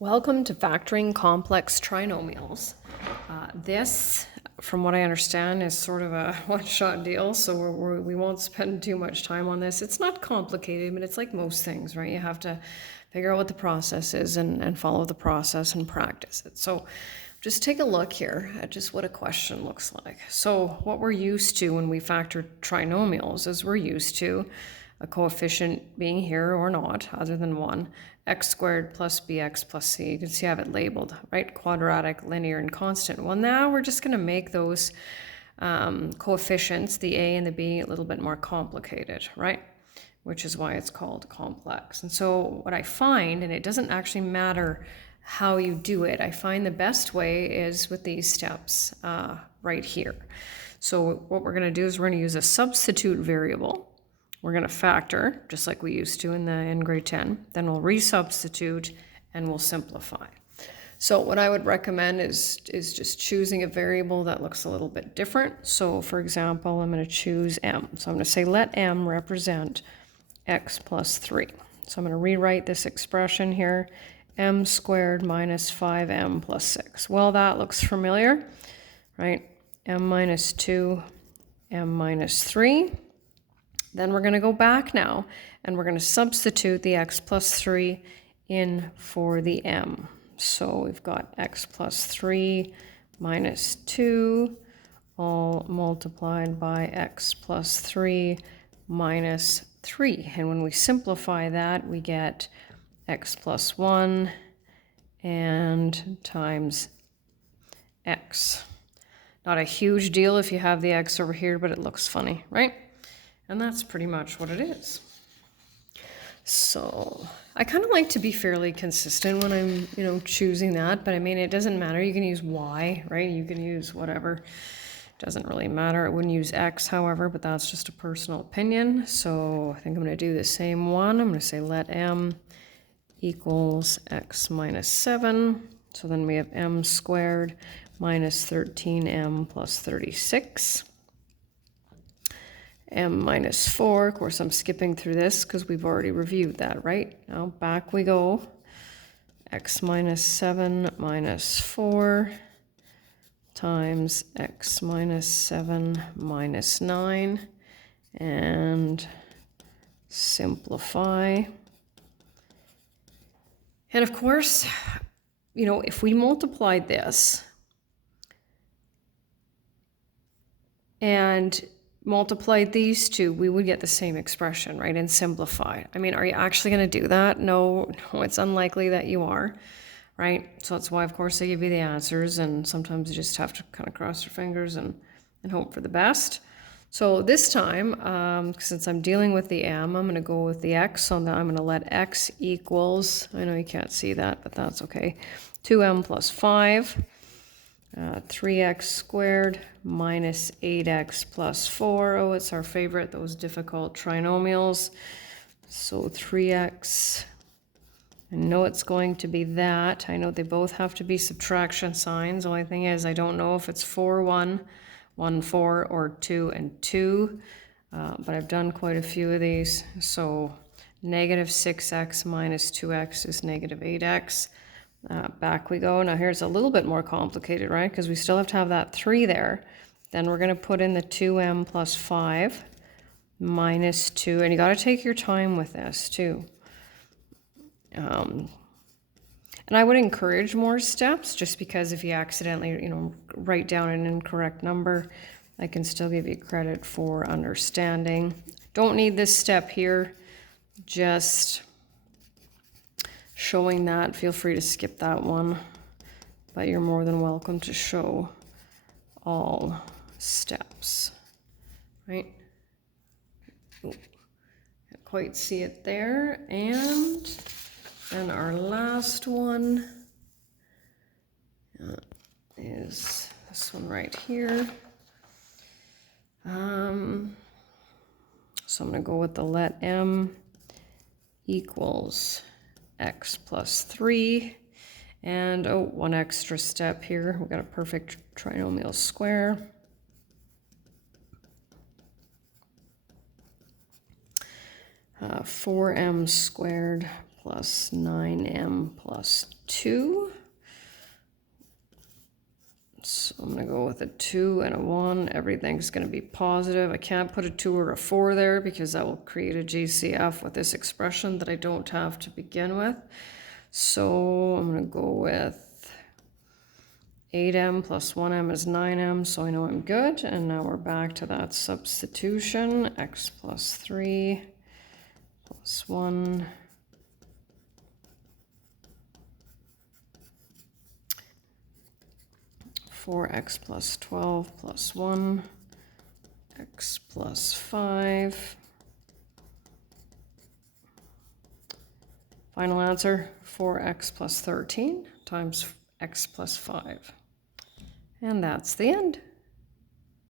Welcome to factoring complex trinomials. This, from what I understand, is sort of a one-shot deal, so we won't spend too much time on this. It's not complicated, but it's like most things, right? You have to figure out what the process is and follow the process and practice it. So just take a look here at just what a question looks like. So what we're used to when we factor trinomials is we're used to a coefficient being here or not, other than 1, x squared plus bx plus c. You can see I have it labeled, right? Quadratic, linear, and constant. Well, now we're just going to make those coefficients, the a and the b, a little bit more complicated, right? Which is why it's called complex. And so what I find, and it doesn't actually matter how you do it, I find the best way is with these steps right here. So what we're going to do is we're going to use a substitute variable. We're going to factor, just like we used to in grade 10. Then we'll resubstitute and we'll simplify. So what I would recommend is just choosing a variable that looks a little bit different. So for example, I'm going to choose m. So I'm going to say let m represent x plus 3. So I'm going to rewrite this expression here, m squared minus 5m plus 6. Well, that looks familiar, right? M minus 2, m minus 3. Then we're going to go back now, and we're going to substitute the x plus 3 in for the m. So we've got x plus 3 minus 2, all multiplied by x plus 3 minus 3. And when we simplify that, we get x plus 1 and times x. Not a huge deal if you have the x over here, but it looks funny, right? And that's pretty much what it is. So I kind of like to be fairly consistent when I'm, choosing that, but I mean, it doesn't matter. You can use y, right? You can use whatever. It doesn't really matter. I wouldn't use x, however, but that's just a personal opinion. So I think I'm going to do the same one. I'm going to say let m equals x minus 7. So then we have m squared minus 13m plus 36. M minus 4, of course I'm skipping through this because we've already reviewed that, right? Now back we go. X minus 7 minus 4 times x minus 7 minus 9, and simplify. And of course, if we multiplied this and multiplied these two, we would get the same expression, right? And simplify. I mean, are you actually going to do that? No, it's unlikely that you are, right? So that's why, of course, they give you the answers, and sometimes you just have to kind of cross your fingers and hope for the best. So this time, since I'm dealing with the m, I'm going to go with the x, so I'm going to let x equals, I know you can't see that, but that's okay, 2m plus 5. 3x squared minus 8x plus 4. Oh, it's our favorite, those difficult trinomials. So 3x, I know it's going to be that. I know they both have to be subtraction signs. The only thing is I don't know if it's 4, 1, 1, 4, or 2 and 2. But I've done quite a few of these. So negative 6x minus 2x is negative 8x. Back we go. Now here's a little bit more complicated, right? Because we still have to have that 3 there. Then we're going to put in the 2m plus 5 minus 2. And you got to take your time with this too. And I would encourage more steps, just because if you accidentally, write down an incorrect number, I can still give you credit for understanding. Don't need this step here. Just showing that, feel free to skip that one, but you're more than welcome to show all steps, right? Ooh, can't quite see it there. And then our last one is this one right here. So I'm going to go with the let m equals x plus 3, and one extra step here. We've got a perfect trinomial square. 4m squared plus 9m plus 2. So I'm going to go with a 2 and a 1. Everything's going to be positive. I can't put a 2 or a 4 there because that will create a GCF with this expression that I don't have to begin with. So I'm going to go with 8m plus 1m is 9m, so I know I'm good. And now we're back to that substitution. X plus 3 plus 1. Four x plus 12 plus 1, x plus 5. Final answer, 4x plus 13 times x plus 5. And that's the end.